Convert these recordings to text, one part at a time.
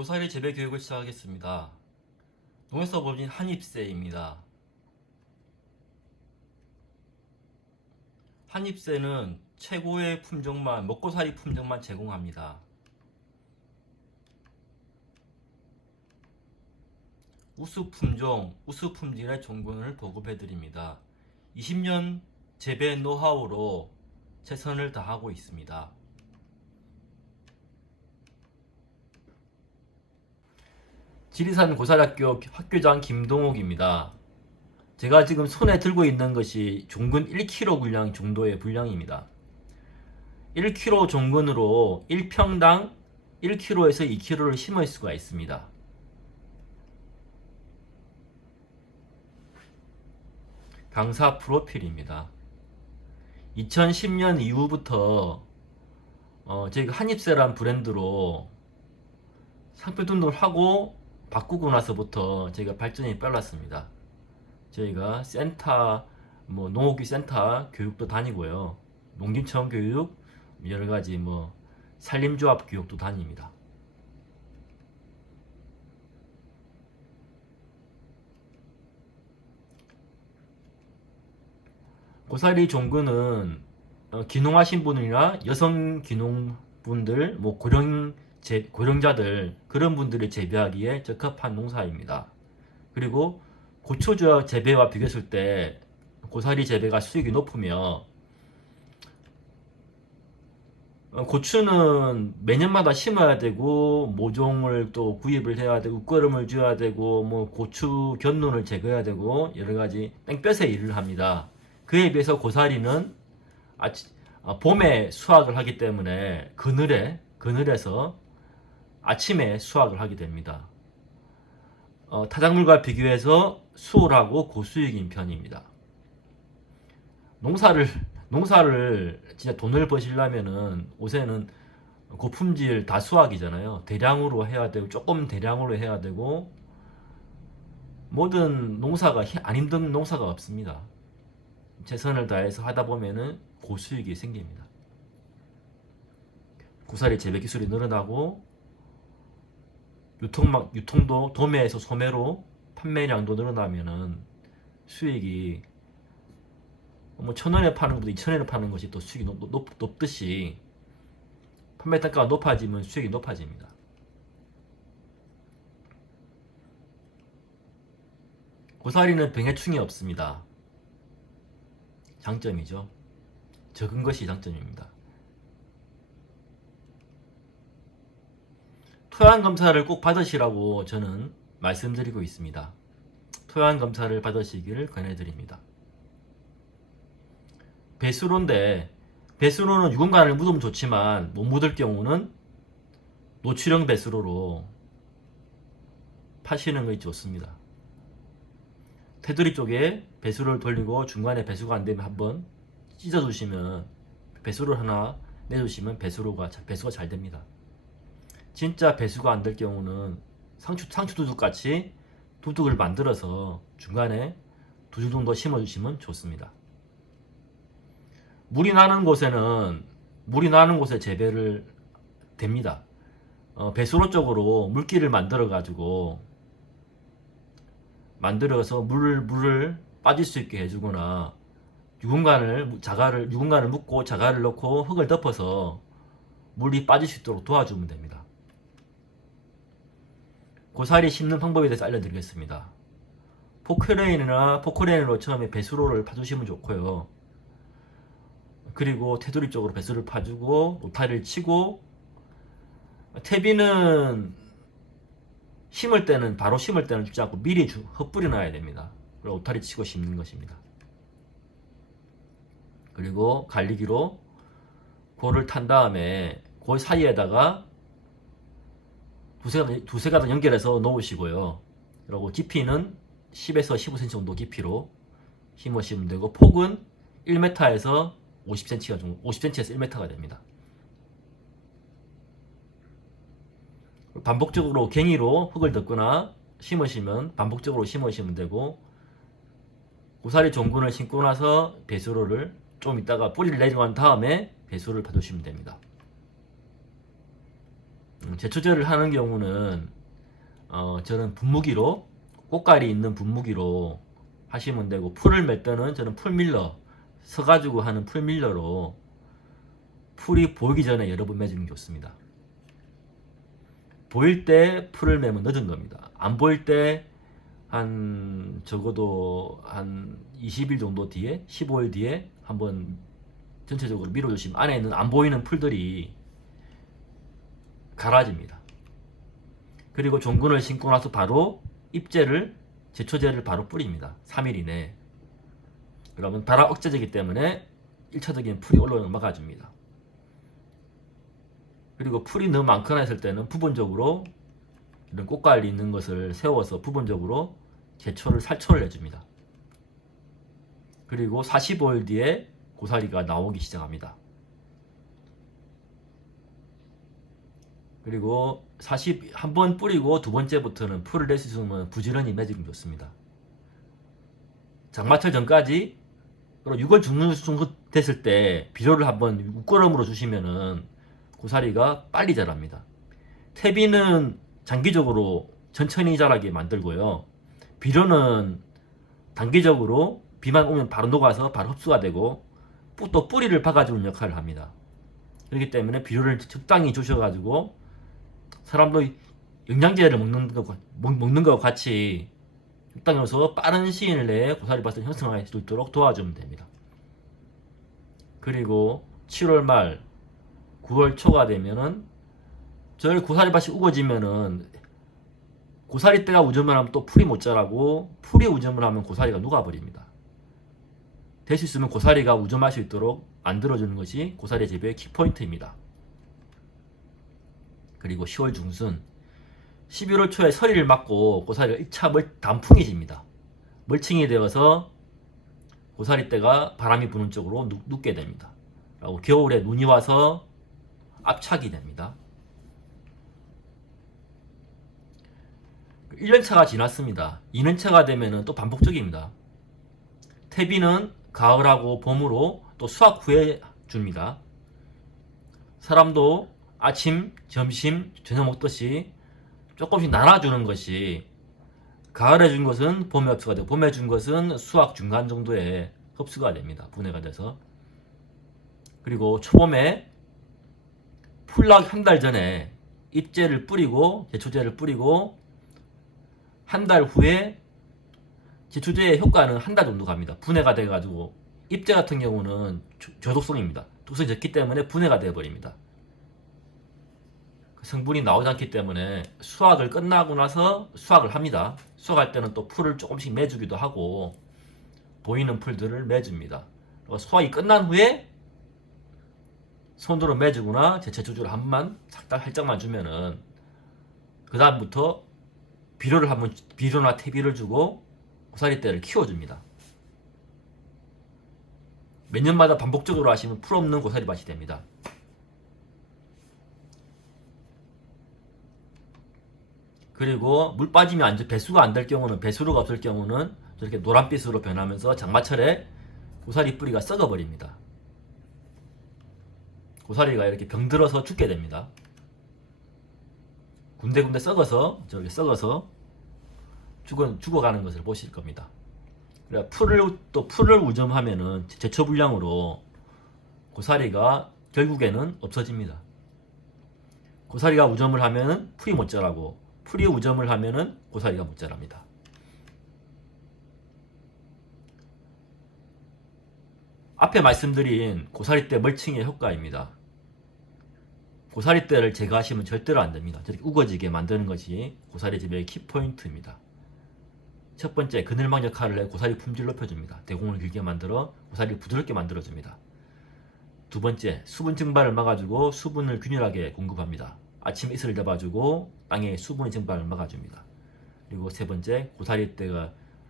고사리 재배 교육을 시작하겠습니다. 농협사법인 한입새입니다. 한입새는 최고의 품종만, 먹고살이 품종만 제공합니다. 우수 품종, 우수 품질의 종군을 보급해드립니다. 20년 재배 노하우로 최선을 다하고 있습니다. 지리산 고사리학교 학교장 김동욱입니다. 제가 지금 손에 들고 있는 것이 종근 1kg 분량 정도의 분량입니다. 1kg 종근으로 1평당 1kg에서 2kg를 심을 수가 있습니다. 강사 프로필입니다. 2010년 이후부터 저희가 한입새란 브랜드로 상표 등록을 하고 바꾸고 나서부터 저희가 발전이 빨랐습니다. 저희가 센터, 농업기 센터 교육도 다니고요. 농림체험 교육, 여러가지 산림조합 교육도 다닙니다. 고사리 종근은 귀농하신 분이나 여성 귀농분들, 고령자들 그런 분들이 재배하기에 적합한 농사입니다. 그리고 고초저 재배와 비교했을 때 고사리 재배가 수익이 높으며 고추는 매년마다 심어야 되고 모종을 또 구입을 해야 되고 웃거름을 줘야 되고 고추 견눈을 제거해야 되고 여러가지 땡볕에 일을 합니다. 그에 비해서 고사리는 봄에 수확을 하기 때문에 그늘에서 아침에 수확을 하게 됩니다. 타작물과 비교해서 수월하고 고수익인 편입니다. 농사를 진짜 돈을 버시려면은 요새는 고품질 다수확이잖아요. 대량으로 해야 되고 조금 대량으로 해야 되고 모든 농사가 안 힘든 농사가 없습니다. 최선을 다해서 하다 보면은 고수익이 생깁니다. 고사리 재배 기술이 늘어나고 유통도 도매에서 소매로 판매량도 늘어나면은 수익이 1,000원에 파는 것보다 2,000원에 파는 것이 또 수익이 높듯이 판매 단가가 높아지면 수익이 높아집니다. 고사리는 병해충이 없습니다. 장점이죠. 적은 것이 장점입니다. 토양 검사를 꼭 받으시라고 저는 말씀드리고 있습니다. 토양 검사를 받으시기를 권해드립니다. 배수로인데 배수로는 유공간을 묻으면 좋지만 못 묻을 경우는 노출형 배수로로 파시는 것이 좋습니다. 테두리 쪽에 배수로를 돌리고 중간에 배수가 안 되면 한번 찢어주시면 배수로를 하나 내주시면 배수가 잘 됩니다. 진짜 배수가 안 될 경우는 상추 두둑 같이 두둑을 만들어서 중간에 두 주 정도 심어주시면 좋습니다. 물이 나는 곳에 재배를 됩니다. 배수로 쪽으로 물길을 만들어서 물을 빠질 수 있게 해주거나 유공간을 묻고 자갈을 넣고 흙을 덮어서 물이 빠질 수 있도록 도와주면 됩니다. 고사리 심는 방법에 대해서 알려드리겠습니다. 포크레인으로 처음에 배수로를 파주시면 좋고요. 그리고 테두리 쪽으로 배수를 파주고 노타리를 치고 퇴비는 바로 심을 때는 주지 않고 미리 흩뿌려 놔야 됩니다. 그리고 노타리 치고 심는 것입니다. 그리고 갈리기로 골을 탄 다음에 골 사이에다가 두세 가닥 연결해서 놓으시고요. 그리고 깊이는 10에서 15cm 정도 깊이로 심으시면 되고 폭은 1m에서 50cm에서 1m가 됩니다. 반복적으로 갱이로 흙을 덮거나 반복적으로 심으시면 되고 고사리 종근을 심고 나서 배수로를 좀 이따가 뿌리를 내려간 다음에 배수를 파주시면 됩니다. 제초제를 하는 경우는 저는 분무기로 꽃갈이 있는 분무기로 하시면 되고, 풀을 맬 때는 저는 풀밀러 서가지고 하는 풀밀러로 풀이 보이기 전에 여러 번 매주는 게 좋습니다. 보일 때 풀을 매면 늦은 겁니다. 안 보일 때 한 적어도 한 20일 정도 뒤에, 15일 뒤에 한번 전체적으로 밀어주시면 안에 있는 안 보이는 풀들이 갈아집니다. 그리고 종근을 신고 나서 바로 잎제를, 제초제를 바로 뿌립니다. 3일 이내에. 그러면 발화 억제제이기 때문에 1차적인 풀이 올라오는 걸 막아줍니다. 그리고 풀이 너무 많거나 했을 때는 부분적으로 이런 꽃갈이 있는 것을 세워서 부분적으로 제초를 살초를 해줍니다. 그리고 45일 뒤에 고사리가 나오기 시작합니다. 그리고 한 번 뿌리고 두 번째부터는 풀을 낼 수 있으면 부지런히 매주면 좋습니다. 장마철 전까지, 그리고 6월 중순 정도 됐을 때 비료를 한번 웃거름으로 주시면은 고사리가 빨리 자랍니다. 퇴비는 장기적으로 천천히 자라게 만들고요. 비료는 단기적으로 비만 오면 바로 녹아서 바로 흡수가 되고 또 뿌리를 박아주는 역할을 합니다. 그렇기 때문에 비료를 적당히 주셔가지고 사람도 영양제를 먹는 것과 같이 적당히 넣어서 빠른 시일 내에 고사리밭을 형성할 수 있도록 도와주면 됩니다. 그리고 7월 말 9월 초가 되면은 저희 고사리밭이 우거지면은 고사리 때가 우점을 하면 또 풀이 못 자라고, 풀이 우점을 하면 고사리가 녹아버립니다. 될 수 있으면 고사리가 우점할 수 있도록 만들어주는 것이 고사리 재배의 키포인트입니다. 그리고 10월 중순 11월 초에 서리를 맞고 고사리가 1차 단풍이 집니다. 멀칭이 되어서 고사리 때가 바람이 부는 쪽으로 눕게 됩니다. 그리고 겨울에 눈이 와서 압착이 됩니다. 1년차가 지났습니다. 2년차가 되면 또 반복적입니다. 퇴비는 가을하고 봄으로 또 수확 후에 줍니다. 사람도 아침, 점심, 저녁 먹듯이 조금씩 나눠주는 것이, 가을에 준 것은 봄에 흡수가 되고 봄에 준 것은 수확 중간 정도에 흡수가 됩니다. 분해가 돼서. 그리고 초봄에 풀락 한 달 전에 잎제를 뿌리고 제초제를 뿌리고 한 달 후에 제초제의 효과는 한 달 정도 갑니다. 분해가 돼가지고 잎제 같은 경우는 저독성입니다. 독성이 적기 때문에 분해가 되어버립니다. 성분이 나오지 않기 때문에 수확을 끝나고 나서 수확을 합니다. 수확할 때는 또 풀을 조금씩 매주기도 하고 보이는 풀들을 매줍니다. 수확이 끝난 후에 손으로 매주거나 제초제를 한 번만 살짝만 주면은 그 다음부터 비료나 퇴비를 주고 고사리떼를 키워줍니다. 몇 년마다 반복적으로 하시면 풀 없는 고사리밭이 됩니다. 그리고 물 빠지면 배수가 안 될 경우는, 배수로가 없을 경우는 저렇게 노란빛으로 변하면서 장마철에 고사리 뿌리가 썩어버립니다. 고사리가 이렇게 병들어서 죽게 됩니다. 군데군데 썩어서 저렇게 썩어서 죽어가는 것을 보실 겁니다. 그래 풀을 우점하면은 제초 불량으로 고사리가 결국에는 없어집니다. 고사리가 우점을 하면은 풀이 못 자라고, 풀이 우점을 하면은 고사리가 못 자랍니다. 앞에 말씀드린 고사리떼 멀칭의 효과입니다. 고사리떼를 제거하시면 절대로 안 됩니다. 저렇게 우거지게 만드는 것이 고사리 재배의 키포인트입니다. 첫 번째, 그늘막 역할을 해 고사리 품질 높여줍니다. 대공을 길게 만들어 고사리를 부드럽게 만들어줍니다. 두 번째, 수분 증발을 막아주고 수분을 균일하게 공급합니다. 아침에 이슬을 잡아주고 땅에 수분의 증발을 막아줍니다. 그리고 세 번째,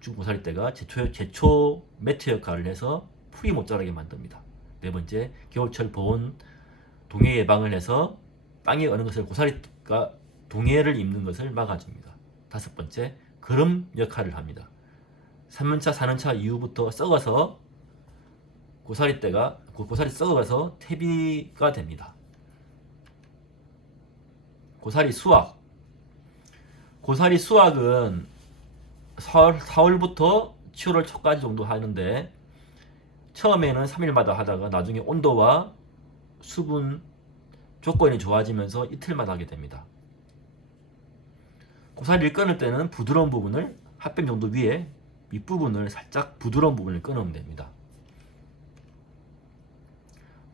죽은 고사리떼가 제초 매트 역할을 해서 풀이 못 자라게 만듭니다. 네 번째, 겨울철 보온 동해 예방을 해서 땅에 어는 것을 고사리가 동해를 입는 것을 막아줍니다. 다섯 번째, 거름 역할을 합니다. 3년차, 4년차 이후부터 썩어서 고사리 썩어가서 퇴비가 됩니다. 고사리 수확. 고사리 수확은 4월부터 7월 초까지 정도 하는데, 처음에는 3일마다 하다가 나중에 온도와 수분 조건이 좋아지면서 이틀마다 하게 됩니다. 고사리를 끊을 때는 부드러운 부분을 핫뱀 정도 위에 윗부분을 살짝 부드러운 부분을 끊으면 됩니다.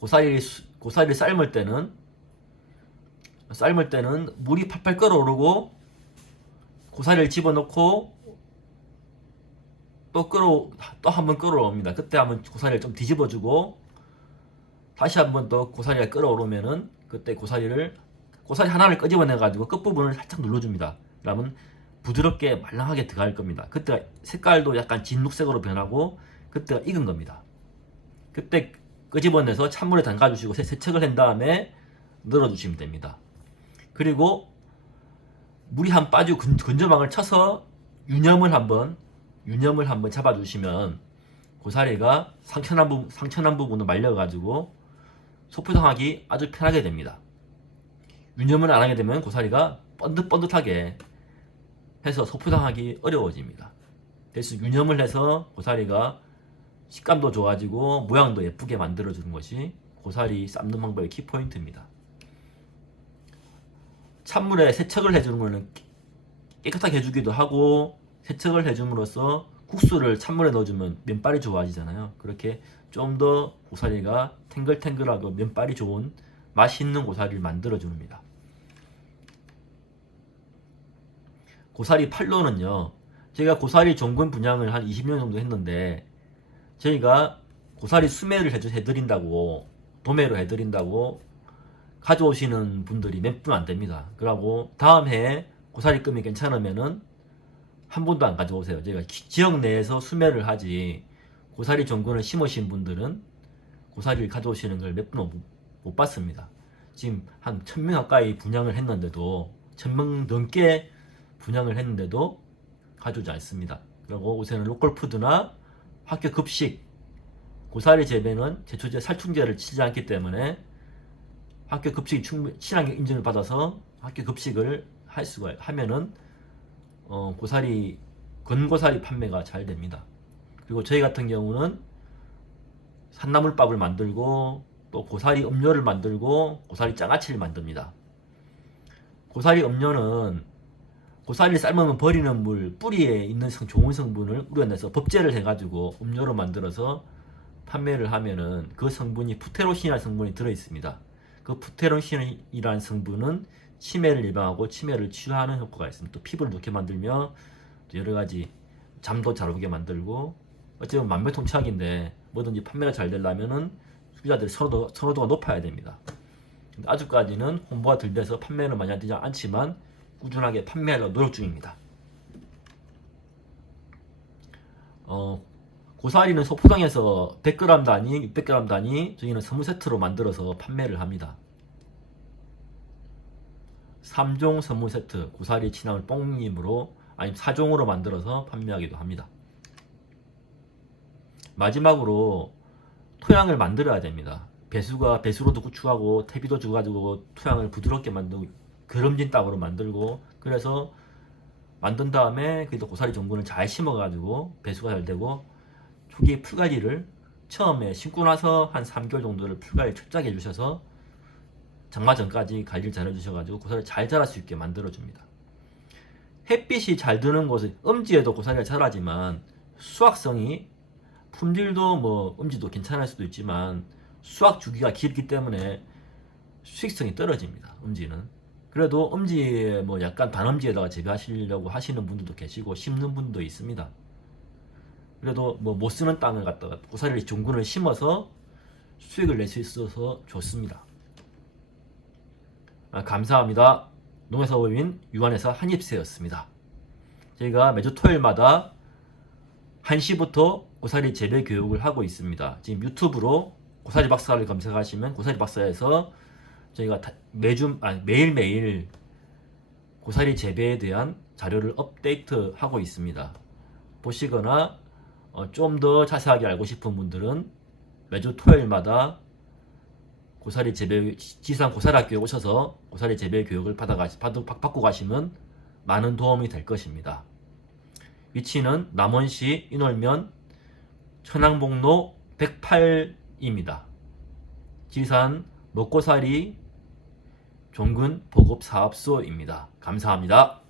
고사리를 삶을 때는 물이 팔팔 끓어오르고 고사리를 집어넣고 또 한 번 끓어옵니다. 그때 한번 고사리를 좀 뒤집어주고 다시 한번 더 고사리가 끓어오르면은 그때 고사리 하나를 끄집어내 가지고 끝부분을 살짝 눌러줍니다. 그러면 부드럽게 말랑하게 들어갈 겁니다. 그때 색깔도 약간 진녹색으로 변하고 그때가 익은 겁니다. 그때 끄집어내서 찬물에 담가주시고 세척을 한 다음에 널어주시면 됩니다. 그리고 물이 한 빠지고 건조망을 쳐서 유념을 한번 잡아주시면 고사리가 상처난 부분을 말려가지고 소포장하기 아주 편하게 됩니다. 유념을 안 하게 되면 고사리가 번듯번듯하게 해서 소포장하기 어려워집니다. 그래서 유념을 해서 고사리가 식감도 좋아지고 모양도 예쁘게 만들어주는 것이 고사리 삶는 방법의 키포인트입니다. 찬물에 세척을 해주는 것은 깨끗하게 해주기도 하고, 세척을 해줌으로써 국수를 찬물에 넣어주면 면발이 좋아지잖아요. 그렇게 좀 더 고사리가 탱글탱글하고 면발이 좋은 맛있는 고사리를 만들어줍니다. 고사리 판로는요, 저희가 고사리 종근 분양을 한 20년 정도 했는데, 저희가 고사리 수매를 해드린다고, 도매로 해드린다고 가져오시는 분들이 몇 분 안 됩니다. 그러고 다음 해에 고사리금이 괜찮으면은 한 분도 안 가져오세요. 저희가 지역 내에서 수매를 하지, 고사리 종근을 심으신 분들은 고사리를 가져오시는 걸 몇 분 못 봤습니다. 지금 한 1000명 가까이 분양을 했는데도, 1000명 넘게 분양을 했는데도 가져오지 않습니다. 그리고 요새는 로컬푸드나 학교 급식, 고사리 재배는 제초제 살충제를 치지 않기 때문에 학교 급식이 충분히 친환경 인증을 받아서 학교 급식을 하면은 고사리, 건고사리 판매가 잘 됩니다. 그리고 저희 같은 경우는 산나물밥을 만들고 또 고사리 음료를 만들고 고사리 장아찌를 만듭니다. 고사리 음료는 고사리를 삶으면 버리는 물, 뿌리에 있는 좋은 성분을 우려내서 법제를 해가지고 음료로 만들어서 판매를 하면은 그 성분이 푸테로신이라는 성분이 들어있습니다. 그 푸테로신이라는 성분은 치매를 예방하고 치매를 치료하는 효과가 있습니다. 또 피부를 좋게 만들며 또 여러가지 잠도 잘 오게 만들고, 어쨌든 만병통치약인데 뭐든지 판매가 잘 되려면은 소비자들의 선호도가 높아야 됩니다. 근데 아직까지는 홍보가 덜 돼서 판매는 많이 되지 않지만 꾸준하게 판매하려고 노력 중입니다. 고사리는 소포장에서 100g 단위, 600g 단위 저희는 선물 세트로 만들어서 판매를 합니다. 3종 선물 세트, 고사리 진나물 뽕님으로 아니면 4종으로 만들어서 판매하기도 합니다. 마지막으로 토양을 만들어야 됩니다. 배수로도 구축하고 퇴비도 주가지고 토양을 부드럽게 만들고 그름진 땅으로 만들고, 그래서 만든 다음에 그래도 고사리 종근을 잘 심어가지고 배수가 잘 되고, 초기 풀관리를 처음에 심고 나서 한 3개월 정도를 풀관리 철저하게 해주셔서 장마 전까지 관리를 잘 해주셔가지고 고사리를 잘 자랄 수 있게 만들어줍니다. 햇빛이 잘 드는 곳은 음지에도 고사리가 자라지만 수확성이, 품질도 음지도 괜찮을 수도 있지만 수확 주기가 길기 때문에 수익성이 떨어집니다. 음지는. 그래도 음지에 약간 반음지에다가 재배하시려고 하시는 분들도 계시고 심는 분도 있습니다. 그래도 못 쓰는 땅을 갖다가 고사리 종근을 심어서 수익을 낼 수 있어서 좋습니다. 감사합니다. 농해사업인 유한회사 한입새였습니다. 저희가 매주 토요일마다 1시부터 고사리 재배 교육을 하고 있습니다. 지금 유튜브로 고사리 박사를 검색하시면 고사리 박사에서 저희가 매일매일 고사리 재배에 대한 자료를 업데이트하고 있습니다. 보시거나 좀 더 자세하게 알고 싶은 분들은 매주 토요일마다 고사리 재배 지산 고사리 학교에 오셔서 고사리 재배 교육을 받고 가시면 많은 도움이 될 것입니다. 위치는 남원시 인월면 천왕봉로 108입니다. 지산 먹고살이 종근 보급사업소입니다. 감사합니다.